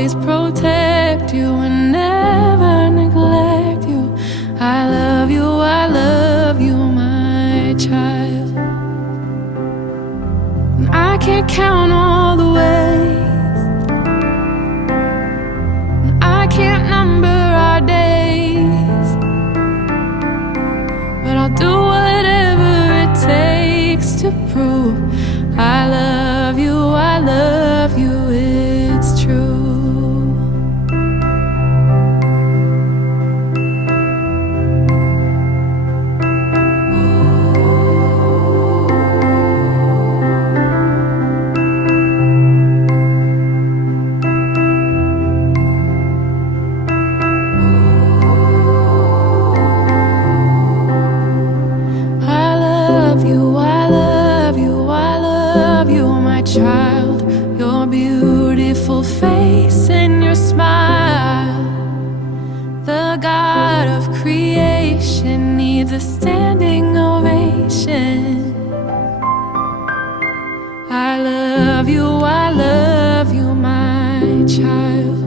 always protect you and never neglect you. I love you, my child. And I can't count all the ways, and I can't number our days, but I'll do whatever it takes to prove I love you, it's true. Child, your beautiful face and your smile. The God of creation needs a standing ovation. I love you, my child.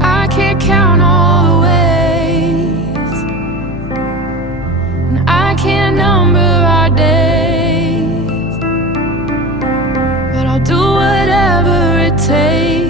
I can't count all the ways, and I can't number our days, but I'll do whatever it takes